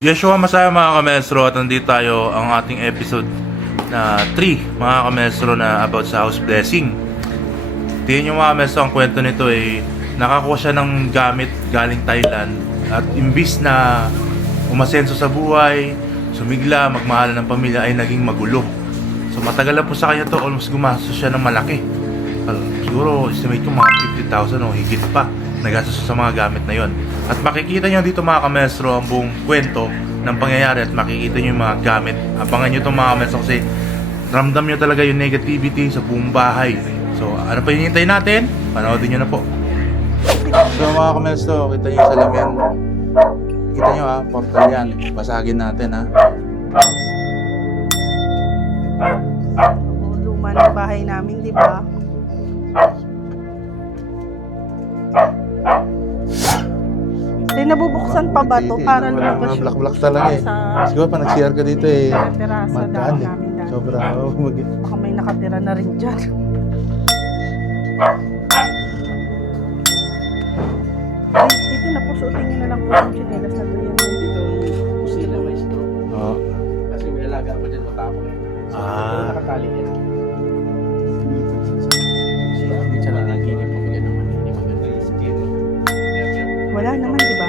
Yeshua Masaya mga kamestro, at nandito tayo ang ating episode na 3 mga kamestro na about sa house blessing. Tingnan nyo mga kamestro, ang kwento nito ay nakakuha siya ng gamit galing Thailand at imbis na umasenso sa buhay, sumigla, magmahal ng pamilya ay naging magulo. So matagal na po sa kanya to, almost gumastos siya ng malaki. Siguro estimate ko mga 50,000 o higit pa nagastos sa mga gamit na yon. At makikita nyo dito mga kamestro ang buong kwento ng pangyayari at makikita nyo yung mga gamit. Abangan nyo itong mga kamestro kasi ramdam nyo talaga yung negativity sa buong bahay. So ano pa hinihintay natin? Panoodin nyo na po. So mga kamestro, kita nyo yung salamin. Kita nyo ha, portal yan. Basagin natin ha. Luma ng bahay namin, di ba? Di nabubuksan pa ba to para lumabas yung black talaga eh. Siguro pa nag-share ka dito eh. Natira sa Mataan daan eh. namin dati. Sobra. Baka may nakatira na rin dyan. Ito na po, suotin nyo na lang po yung chinelas na to yan. Dito yung kusina maestro. Oo. Kasi may alaga pa dyan matapang eh. So, nakatali yan. Siya, minsan nanaginip ako dyan naman. Hindi maganda yung skin. Wala naman, di ba?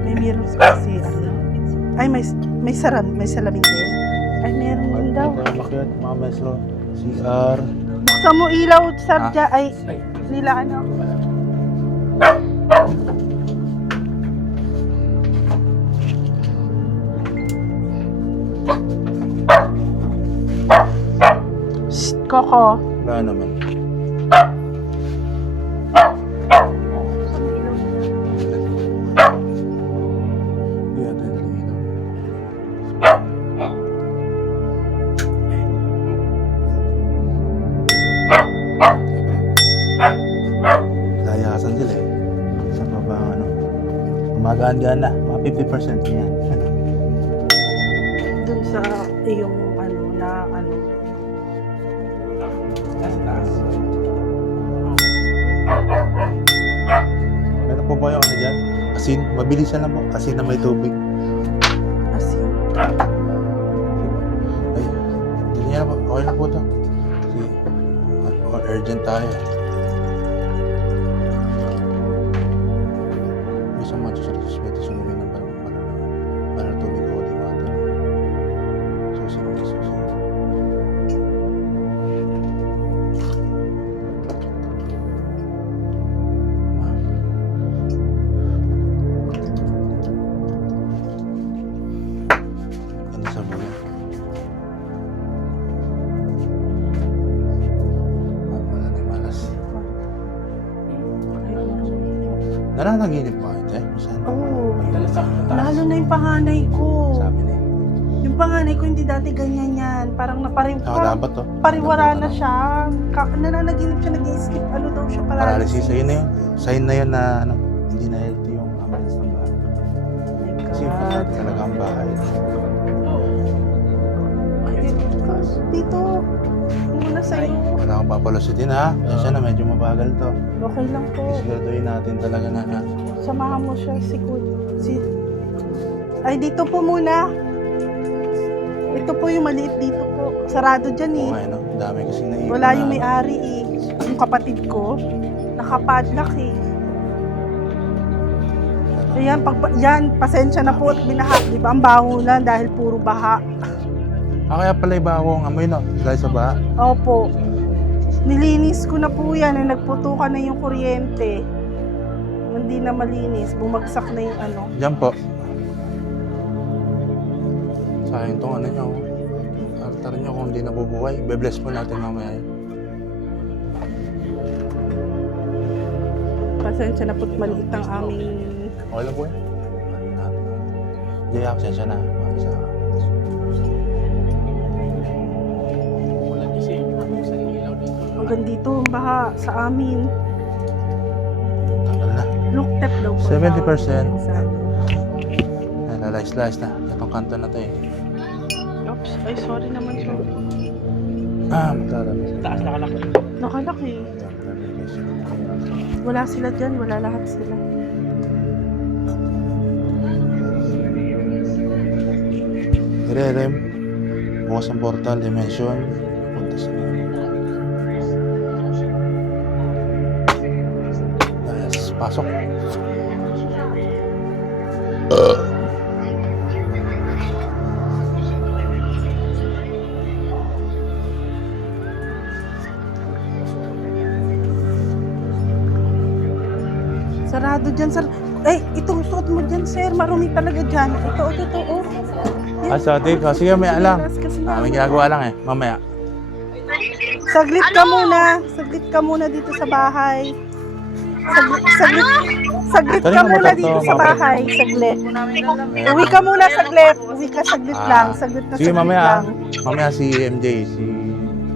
May mirrors kasi, ano. Ay, may salamin din. Ay, meron din daw. Bakit mga mesro? CR. Buksan mo ilaw, Sarja. Ay, nila ano. Shh, Coco. Wala naman. Hindi natin nalilaw. Layasan sila eh. Sa baba ano. Umagaan-gaan na. Mga 50% yan. Dun sa yung ano na ano. Nasa taas. Meron po ba yung ano dyan? Asin? Mabilisan lang po. Asin na may tubig. Asin. Ay, hindi niya na po. Okay na po ito. Kasi, urgent tayo. May sa mga suswerte sumumin ng banal tubig o holy water. Susunod. Ano sa buhay? Wala na yung malas. Nananaginip ba ito eh? Minsan. Oo. Dalas ako sa taas. Lalo na yung panganay ko. Sabi na eh. Yung panganay ko hindi dati ganyan yan. Parang Dapat to. pariwara na siya. Nananaginip siya, nag-i-skip. Ano daw siya, Paralysis. Ayun na yun. Sign na yun na ano, hindi na healthy yung ambulance ng bahay. Oh my Kasi God. talaga ang bahay. Dito, muna sa'yo. Wala akong papalusitin ha. Yan na, medyo mabagal to. Okay lang po. Siguraduhin natin talaga na ha. Samahan mo siya si... Ay, dito po muna. Ito po yung maliit dito po. Sarado dyan eh. Okay no, dami kasing naiwan. Wala yung may-ari eh. Yung kapatid ko, nakapadlock eh. Ayan, yan, pasensya na po at binaha. Di ba, ang baho na dahil puro baha. Kaya pala iba akong amoy no, dahil sa baha. Opo. Nilinis ko na po yan. Nagputukan na yung kuryente. Hindi na malinis. Bumagsak na yung ano. Diyan po. Sayang tong ano nyo. Altar nyo kung hindi nabubuhay. Be-bless po natin mamaya yun. Pasensya na po't maliit ang aming... Okay lang po yan. Ano natin. Jaya, pasensya na. Mabisa ka. Walang disenyo. Sa ilaw dito. Hanggang dito ang baha sa amin. Tanggal na. Look tap daw po. 70%. Sa- Lalais-lais na. Itong kanto na to eh. Oops. Ay, sorry naman siya. Maglalami. Taas nakalaki. Nakalaki. Wala sila dyan. Wala lahat sila. Magre-rem. Bukas ang portal dimension. Punta sa Yes, pasok. Sarado dyan, sir. Eh, itong suot mo dyan, sir. Marumi talaga dyan. Ito, totoo. So, Dave, sige, may alam. Kasi May ginagawa lang eh, mamaya. saglit ka muna. Saglit ka muna dito sa bahay. Saglit ka muna dito sa bahay. Saglit. Uwi ka muna saglit. Uwi ka saglit lang. Saglit na Sige, saglit mamaya. lang. Mamaya si MJ, si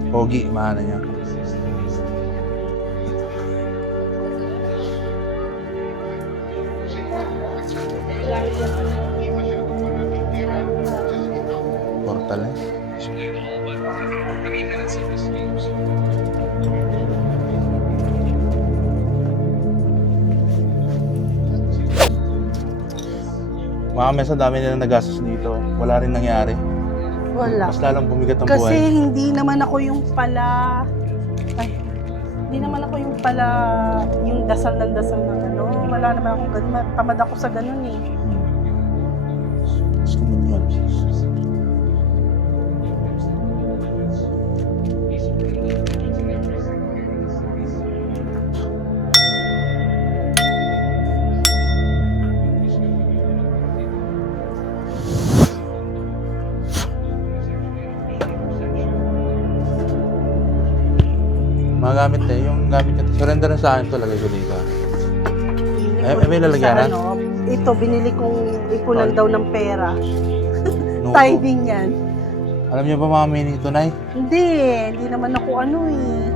Pogi, mahana niya. Portal eh. Mga mesa, dami nila nagastos dito. Wala rin nangyari. Wala. Mas lalong bumigat ang Kasi buhay. hindi naman ako yung pala... Ay, hindi naman ako yung pala yung dasal ng ano. Wala naman akong ganun. Tamad ako sa ganun eh. Mas kumun yun. Mga gamit eh, yung gamit natin. Surrender na sa akin ito, lagay ko dito. May lalagyanan? Sa ano, ito, binili kong ipunan daw ng pera. Nuko. Tiding yan. Alam niyo ba mga meaning tunay? Hindi naman ako ano eh.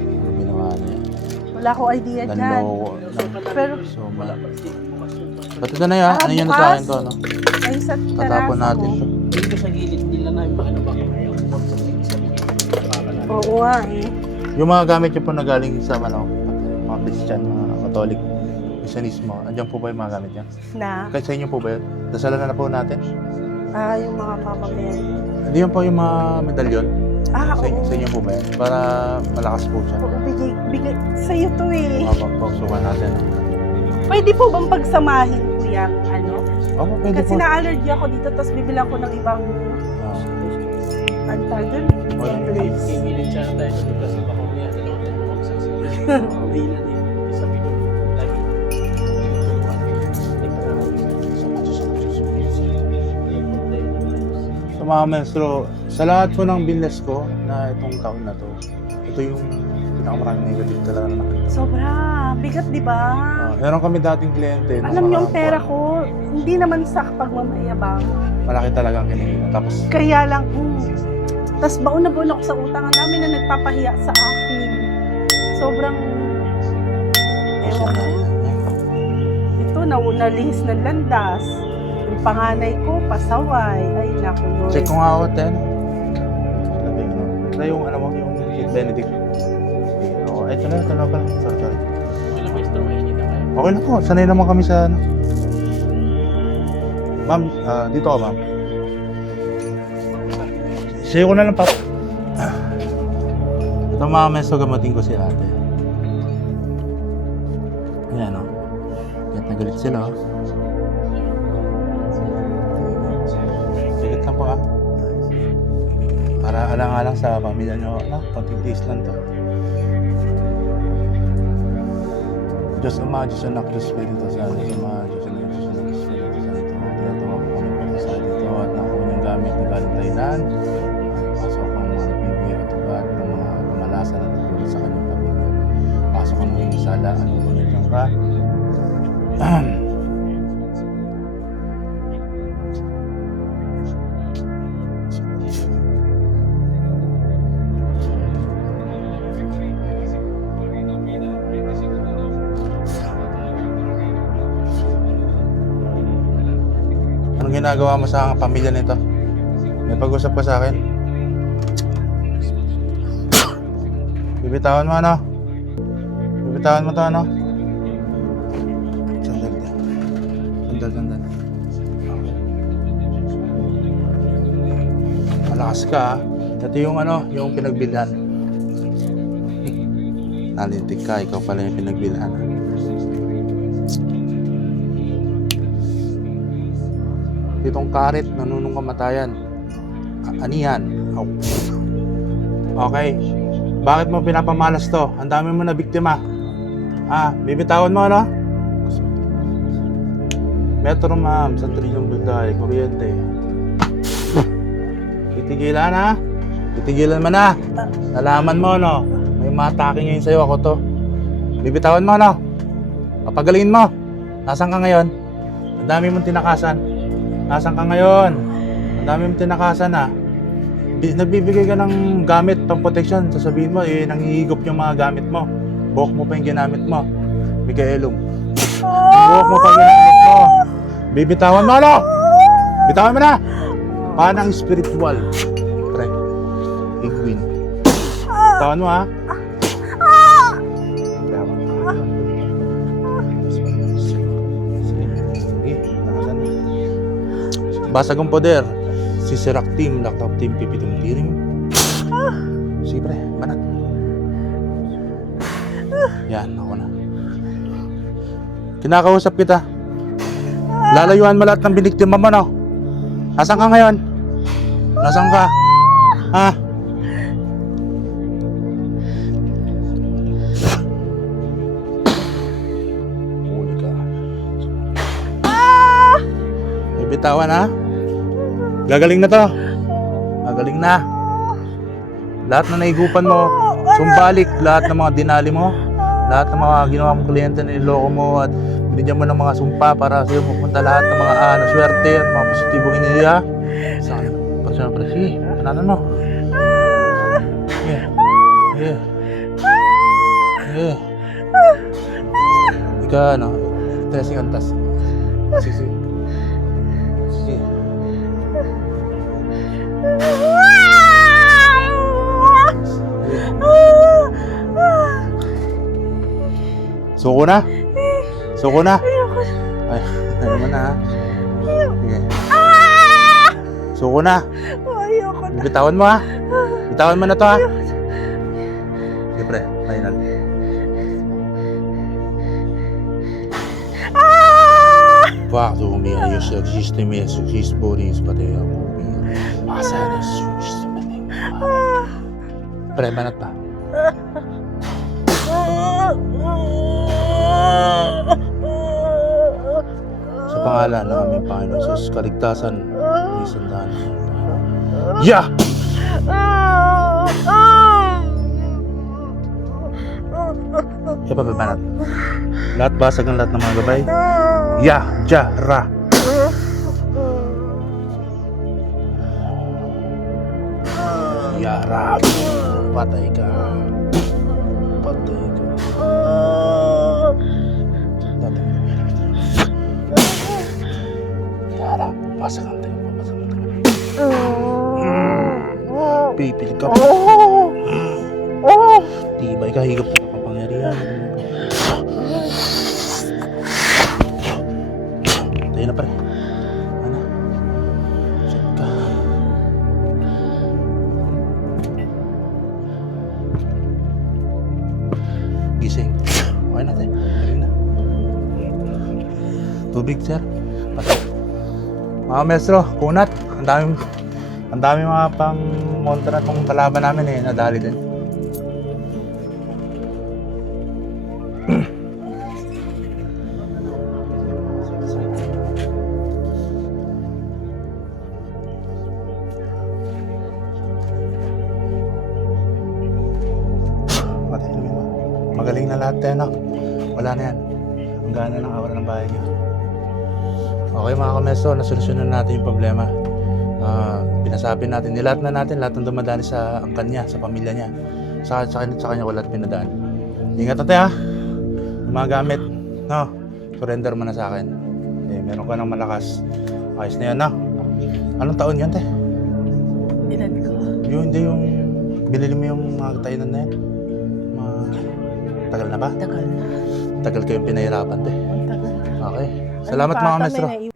Ano ginawa niya? Wala akong idea dyan. Nanloko. Pero, So, ba't ito na yun? Ano yun na sa akin to, no? ay sa Tatapon terasa natin mo. to. Dito sa gilid nila na yung ano ba yung Oo nga eh. Yung mga gamit niyo po na galing sa mga Christian, mga Catholic, Christianismo, andyan po ba yung mga gamit niya? Na, Kahit sa inyo po ba yun? Dasalan na po natin? yung mga Papa Mary. Hindi yun po yung mga medalyon? Oo. Sa inyo po ba yun? Para malakas po siya. Oo, bigay sa'yo to eh. Pagsukan natin. Pwede po bang pagsamahin ko yung ano? Oo, pwede Kasi po. na-allergy ako dito, tapos bibilang ko ng ibang antal doon. Walang Place. gilid siya tayo dito kasi baka may dalawang tayo magsasabi. May na din sa video. Lagi. So mga maestro, sa lahat po ng business ko na itong taon na to, ito yung pinakamaraming negative talaga na nakita. Sobra. Bigat, di ba? Meron kami dating kliyente. nung Alam niyo, ang mga pera buwan, ko, hindi naman sa pagmamayabang. Malaki talaga ang kinikita. Tapos, Kaya lang, tas baon na baon ako sa utang. Ang dami na nagpapahiya sa akin. Sobrang, ewan ko. Ito, nalihis ng landas. Yung panganay ko, pasaway. Ay, naku, Lord. check ko nga ako, ten. Sabi ko, ito yung, ano mo, yung Kid Benedict. Oo, ito na pala. Sorry. Okay lang maestro, may hindi na kayo. Okay na po, sanay naman kami sa ano. Ma'am, dito ka ma'am. Sa'yo ko na lang, Pap. Ito mga meso, gamating ko si ate. Ayan o. Galit na galit sila o. Sigit lang po ka. Para alang-alang sa pamilya nyo. Konting taste lang to. Diyos Ama, Diyos Anak, Diyos Espiritu Santo, Diyos Ama, Diyos Anak, Diyos Anak, Diyos Espiritu Santo. Tinatawa ko kami po sa dito at nakuha niyang gamit na galing Thailand. Pasok ang mga nagbibigay at ugat ng mga lumalasan at tulad sa kanyang pamilya. Pasok ang mga sala at tulad niyang ka. Anong ginagawa mo sa pamilya nito? May pag-usap ka sa akin? Bibitawan mo ano? Bibitawan mo to ano? Sandal. Okay. Malakas ka ha. Ito yung ano, yung pinagbilhan. Nalintik ka, ikaw pala yung pinagbilhan. Itong karit, nanunong kamatayan. Anihan. Aw. Okay. Bakit mo pinapamalas to? Ang dami mo na biktima. Bibitawan mo ano? Metro ma'am, sa trilyong bulday, kuryente. Titigilan ha? Titigilan mo na. Nalaman mo no? May matake ngayon sa'yo, ako to. Bibitawan mo no? Papagalingin mo. Nasaan ka ngayon? Ang dami mong tinakasan. Nasaan ka ngayon? Ang dami mong tinakasan ha. Nagbibigay ka ng gamit pang protection. Sasabihin mo, nanghihigop yung mga gamit mo. Buhok mo pa yung ginamit mo. Mikaelum. Buhok mo pa yung ginamit mo. Bibitawan mo ano? Bitawan mo na! Panang spiritual. Pre. Igwin. Bitawan mo ha. Sige, nakasan mo. Basag ang poder. Si Sirak Team, Laptop Team, pipitong tiring. Sige pre, banat. Yan, ako na. Kinakausap kita. Lalayuan mo lahat ng biniktima mo, no? Nasaan ka ngayon? Nasaan ka? Ha? Huli ka. Bibitawan ha? Gagaling na to. Gagaling na. Lahat na naigupan mo, sumbalik lahat ng mga dinali mo, lahat ng mga ginawa mong kliyente na niloko mo at binigyan mo ng mga sumpa para sa'yo pupunta lahat ng mga swerte at mga positibong iniya. Sa akin, pagsama pala, sige, pananan mo. Yeah. Ika, ano, testing antas. Sige. Suko na? Suko na? Ay, ayaw mo na ha? Sige. Suko na? Ayoko na. Bitawan mo ha? Bitawan mo na to ha? Sige pre, final. Fakto umiayos sa sistema sa bodies pati ako umiayos. Masalas sistema ng pre, banat pa. Sa pangalan ng aming Panginoon Jesus, kaligtasan ng isang daan. Yeah! Banat. Lahat basag ng lahat ng mga gabay. Yeah! Ja! Ra! Yeah! Ra! Patay ka. Patay ka. Yara, basag ang tayo. Basag ang tayo. Pipili ka pa. Tibay ka, higap ka kapangyarihan. Tayo na pare. Ano? Sit ka. Gising. Okay na tayo. Galing na. Tubig, sir. Pasok. Mga maestro, kunat. Ang daming mga pang montra na itong kalaban namin nadali din. Magaling na lahat no? Wala na yan. Ang gana ng aura ng bahay niyo. Okay mga kameso, nasolusyonan natin yung problema. Pinasabi natin, nilahat na natin lahat ng dumadaan sa angkan niya, sa pamilya niya. Sa kanya ko lahat pinadaan. Ingat natin ha. Yung mga gamit, no? Surrender mo na sa akin. Meron ka ng malakas. Ayos na yan, no? Anong taon yan, te? Ilan ko? Hindi yung binili mo yung mga katayinan na yan. Tagal na ba? Tagal na. Tagal kayong pinahirapan, te. Tagal na. Okay. Salamat mga maestro.